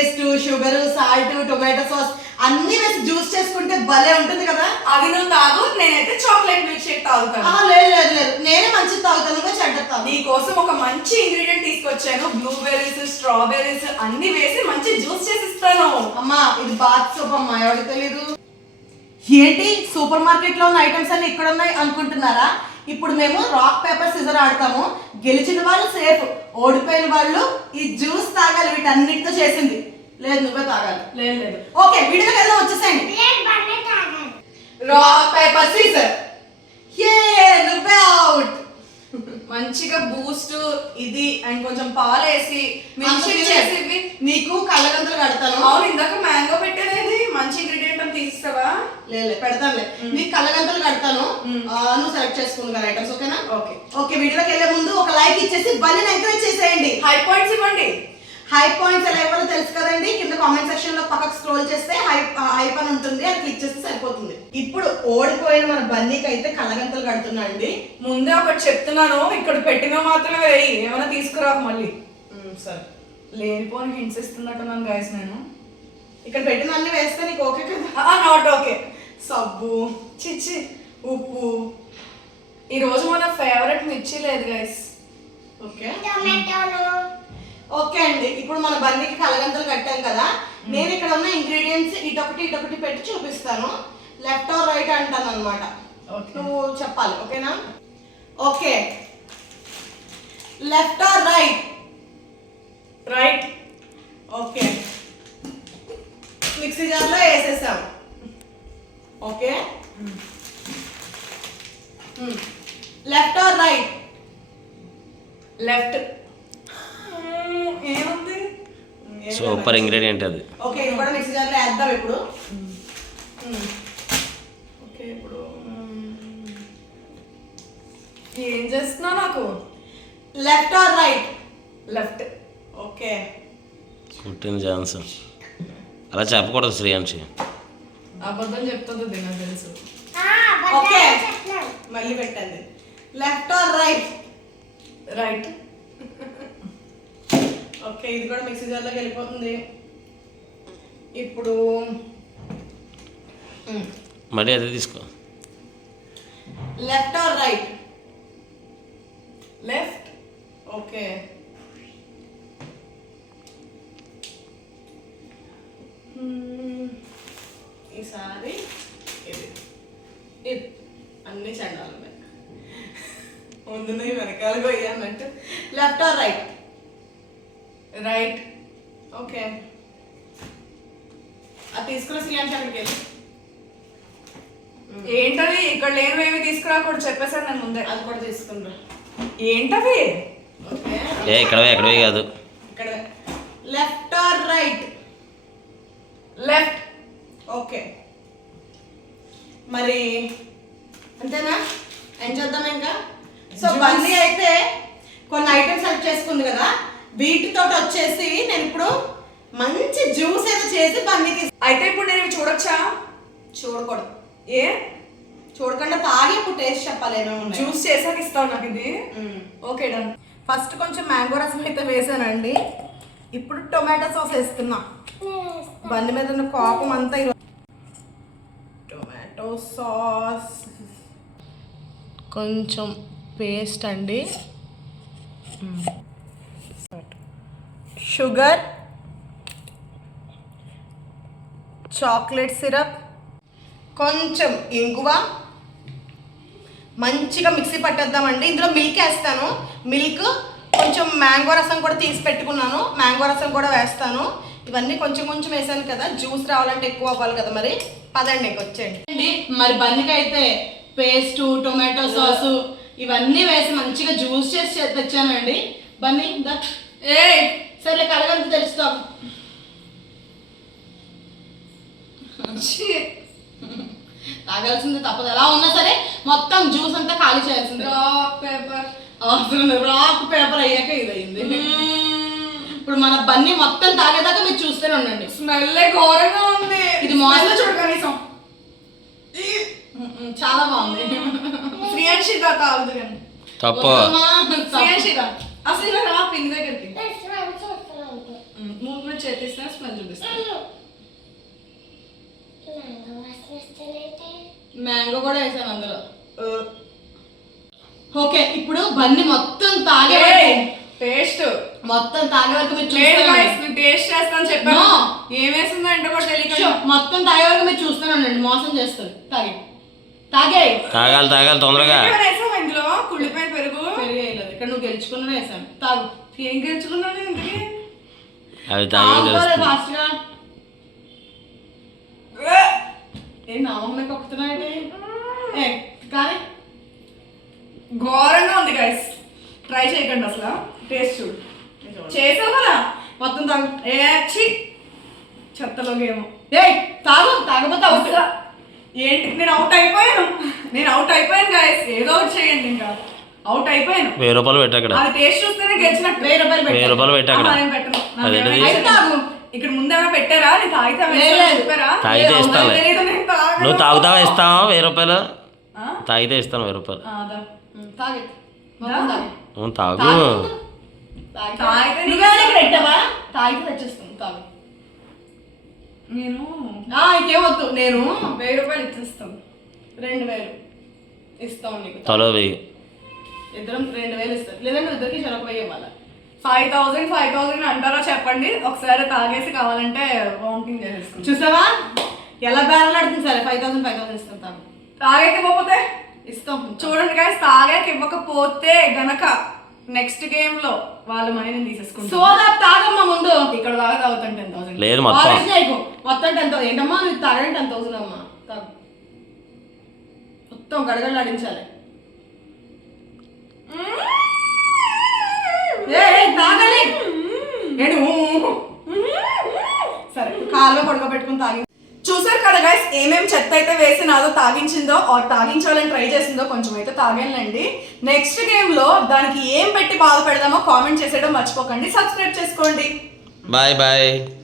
Paste, sugar, salt, tomato sauce అన్ని వేసి juice చేసుకుంటే భలే ఉంటుంది కదా. అది నువ్వు తాగు, నేనైతే చాక్లెట్ మిల్క్ షేక్ తాగుతాను. లేదు నేనే మంచిది తాగుతాను, నువ్వే చెడ్డ. నీ కోసం ఒక మంచి ఇంగ్రీడియంట్ తీసుకొచ్చాను. బ్లూబెర్రీస్, స్ట్రాబెర్రీస్ అన్ని వేసి మంచి జ్యూస్ చేసి ఇస్తాను. అమ్మా ఇది బాత్ సోప్ అమ్మా, ఎవరికి తెలీదు. ఏంటి సూపర్ మార్కెట్ లో ఉన్న ఐటమ్స్ అన్ని ఇక్కడ ఉన్నాయి అనుకుంటున్నారా? ఇప్పుడు మేము రాక్ పేపర్ సిజర్ ఆడతాము. గెలిచిన వాళ్ళు సేఫ్, ఓడిపోయిన వాళ్ళు ఈ జ్యూస్ తాగాలి. వీటన్నిటితో చేసింది. లేదు నువ్వే తాగాలి. లేదు ఓకే వీడియోకి వెళ్దాం, వచ్చేసేయండి. Rock paper scissor. నువ్వే అవుట్. మంచిగా బూస్ట్ ఇది అండ్ కొంచెం పాలు వేసి మిల్క్ షేక్ చేసి నీకు కళ్ళగంతలు కడతాను. అవును, ఇందాక మ్యాంగో పెట్టేది మంచి ఇంగ్రీడియంట్ అని తీసిస్తావా? లేదు పెడతానులే. నీకు కళ్ళగంతలు కడతాను, నువ్వు సెలెక్ట్ చేసుకున్నాను కదా ఐటమ్స్. ఓకేనా? ఓకే వీడియోకి వెళ్ళే ముందు ఒక లైక్ ఇచ్చేసి బన్నీని ఎంకరేజ్ చేసేయండి. హై పాయింట్స్ ఇవ్వండి. హై పాయింట్స్ ఎలా ఇవ్వాలో తెలుసు కదండి. కింద కామెంట్ సెక్షన్ లో పక్కకు స్క్రోల్ చేస్తే హైప్ అని ఉంటుంది, అది క్లిక్ చేస్తే సరిపోతుంది. ఇప్పుడు ఓడిపోయిన మన బన్నీకి అయితే కళ్ళగంతలు కడుతున్నా అండి. ముందే ఒకటి చెప్తున్నాను, ఇక్కడ పెట్టిన మాత్రమే వేయి, ఏమైనా తీసుకురాకు మళ్ళీ. సరే లేనిపోని హింట్స్ ఇస్తున్నట్టున్నాను గైస్ నేను. ఇక్కడ పెట్టిన అన్ని వేస్తే నీకు ఓకే కదా? Not okay. సబ్బు, చిచ్చి, ఉప్పు. ఈరోజు మన ఫేవరెట్ మిర్చి లేదు గైస్. ఓకే ఓకే అండి. ఇప్పుడు మన బన్నీకి కలగంతలు కట్టాం కదా. నేను ఇక్కడ ఉన్న ఇంగ్రీడియంట్స్ ఇటొకటి పెట్టి చూపిస్తాను. లెఫ్ట్ ఆర్ రైట్ అంటాను అనమాట. నువ్వు చెప్పాలి. ఓకేనా? Okay left or right? Right. Okay mixie జార్లో వేసేసాం. Okay left or right? Left. ఏముంది? సూపర్ ఇంగ్రీడియంట్ అది. ఓకే ఇది కూడా మిక్సీ జార్లో వేద్దాం ఇప్పుడు. ఓకే ఇప్పుడు ఏం చేస్తున్నావు? నాకు left or right? Left. Okay పుట్టిన ఛాన్స్ అలా చెప్పకూడదు శ్రీయాంశి. అబద్ధం చెప్తుంది నాకు తెలుసు. ఓకే మళ్ళీ పెట్టండి. Left or right? Right. Okay ఇది కూడా మిక్సీ జార్లోకి వెళ్ళిపోతుంది. ఇప్పుడు మళ్ళీ అదే తీసుకో. Left or right? Left. Okay ఈసారి ఇది అన్ని చండాలు ముందున్నాయి వెనకాల పోయాన్నట్టు. Left or right? Right. Okay అది తీసుకున్న శ్రీయాంశ అక్కడికి వెళ్ళి. ఏంటవి? ఇక్కడ లేనివేమి తీసుకురాకూడదు చెప్పేసాను నేను ముందే. అది కూడా తీసుకున్నా. ఏంటవి? ఓకే ఎక్కడవే కాదు. ఇక్కడ left or right? Left. Okay మరి అంతేనా? ఏం చేద్దాం ఇంకా? సో బన్నీ అయితే కొన్ని ఐటమ్స్ సెలెక్ట్ చేసుకుంది కదా, వీటితో వచ్చేసి నేను ఇప్పుడు మంచి జ్యూస్ ఏదో చేసి బన్నీకి. అయితే ఇప్పుడు నేను ఇవి చూడొచ్చా? చూడకూడదు. ఏ చూడకుండా తాగి ఇప్పుడు టేస్ట్ చెప్పాలి ఏమేమి జ్యూస్ చేసాక ఇస్తావు నాకు ఇది. Okay done. ఫస్ట్ కొంచెం మ్యాంగో రసం అయితే వేసానండి. ఇప్పుడు టొమాటో సాస్ వేస్తున్నా. బండి మీద ఉన్న కోపం అంతా ఈరోజు. టొమాటో సాస్, కొంచెం పేస్ట్ అండి, షుగర్, చాక్లెట్ సిరప్, కొంచెం ఇంగువ, మంచిగా మిక్సీ పట్టేద్దామండి. ఇందులో మిల్క్ వేస్తాను. మిల్క్ కొంచెం మ్యాంగో రసం కూడా తీసి పెట్టుకున్నాను, మ్యాంగో రసం కూడా వేస్తాను. ఇవన్నీ కొంచెం కొంచెం వేసాను కదా, జ్యూస్ రావాలంటే ఎక్కువ అవ్వాలి కదా. మరి పదండి వచ్చేయండి. మరి బన్నీకి అయితే పేస్టు, టొమాటో సాసు ఇవన్నీ వేసి మంచిగా జ్యూస్ చేసి తెచ్చానండి. బన్నీ ఏ సరే కలగంత తెలుస్తాం. తాగాల్సింది తప్పదు, ఎలా ఉన్నా సరే మొత్తం జ్యూస్ అంతా ఖాళీ చేయాల్సింది. Rock paper. రాక్ పేపర్ అయ్యాక ఇది అయింది. ఇప్పుడు మన బన్నీ మొత్తం తాగేదాకా మీరు చూస్తూనే ఉండండి. స్మెల్ ఘోరంగా ఉంది. ఇది మోసం చూడు కనీసం. చాలా బాగుంది. శ్రీయాంశిత తాగుదు కానీ తప్పు. శ్రీయాంశిత అసలు ఇలా రా పిండి దగ్గరికి. మూవ్ మీద చేతిస్తే స్మెల్ చూపిస్తాను. మ్యాంగో కూడా వేసాను అందులో. ఓకే, ఇప్పుడు బన్ని మొత్తం తాగే వరకు- పేస్ట్ మొత్తం తాగే వరకు మీరు లేదు చూస్తాను. guys, నేను టేస్ట్ చేస్తాను చెప్పాను. No. ఏమేసిందో ఏంటో కూడా తెలియదు. షో, మొత్తం తాగే వరకు మీరు చూస్తున్నానండి, మోసం చేస్తుంది. తాగే తాగాలి తొందరగా. ఏమైనా వేసావా ఇందులో? కుళ్ళిపోయిన పెరుగు పెరిగేయలేదు, ఇక్కడ నువ్వు గెలుచుకున్నా వేసాను. తాగు. ఏం గెలుచుకున్నాను ఇంతకీ? అవి తాగే తెలుస్తుంది. ఫాస్ట్గా. ఏ నామమ్మ కొక్కుతున్నాయండి కానీ ఘోరంగా ఉంది గైస్, ట్రై చేయకండి అసలు. టేస్ట్ చూడు. చేసావు కదా మొత్తం తాగు. ఏ ఛీ, చెత్తలో గేమ్. ఏ తాగపోతే అవసరం. ఏంటి, నేను అవుట్ అయిపోయాను గైస్. ఏదో ఒకటి చేయండి, ఇంకా అవుట్ అయిపోయాను. 1000 రూపాయలు పెట్టు అక్కడ. అది టేస్ట్ చూస్తేనే గెలిచినట్టు. 1000 రూపాయలు 1000 రూపాయలు పెట్టు అక్కడ. నేను పెట్టను. నాకు అదేంటి? ఏమైనా అయితే తాగు. ఇక్కడ ముందేమైనా పెట్టారా? నేను తాగితే లేదు. చెప్పారా? తాగితే ఇస్తానులే. తెలీదు, నేను తాగను. నువ్వు తాగుతావా ఇస్తావా 1000 రూపాయలు? ఆ? తాగితే ఇస్తాను 1000 రూపాయలు. దా. తాగే మొత్తం తాగే. అవును, తాగు. తాగితే నువ్వేమైనా ఇక్కడ పెట్టావా? తాగితే తెచ్చేస్తాను. తాగు. నేను ఇంకేం వద్దు, నేను 1000 రూపాయలు ఇచ్చేస్తాను. 2000 ఇస్తాం నీకు. తలో వెయ్యి. ఇద్దరం 2000 ఇస్తాం, లేదంటే ఇద్దరికి చెరొక 1000 ఇవ్వాలి. 5000 అంటారా చెప్పండి. ఒకసారి తాగేసి కావాలంటే వామిటింగ్ చేసేసుకుంటాం. చూసావా ఎలా బేరలాడుతుంది? సరే 5000 ఇస్తాం. తాగు. తాగేకి పోతే ఇస్తాం. చూడండి guys, తాగాక ఇవ్వకపోతే గనక నెక్స్ట్ గేమ్ లో వాళ్ళ మనీని తీసేసుకుంటాం. సోదా తాగమ్మా ముందు. ఇక్కడ దాకా తాగుతాను 10,000. లేదు మొత్తం. ఆరెంజ్ అయిపో. మొత్తం 10,000 ఏంటమ్మా నువ్వు తాగడం 10,000 అమ్మా. తాగు. మొత్తం గడగడలాడించాలి. తాగాలి. సరే కాలుగా పడుకోబెట్టుకుని తాగి. చూసారు కదా గైస్, ఏమేం చెత్త అయితే వేసి నాదో తాగించిందో ఆర్ తాగించాలని ట్రై చేసిందో కొంచెం అయితే తాగానండి. నెక్స్ట్ గేమ్ లో దానికి ఏం పెట్టి బాధ పెడదామో కామెంట్ చేసేయడం మర్చిపోకండి. సబ్స్క్రైబ్ చేసుకోండి. Bye bye.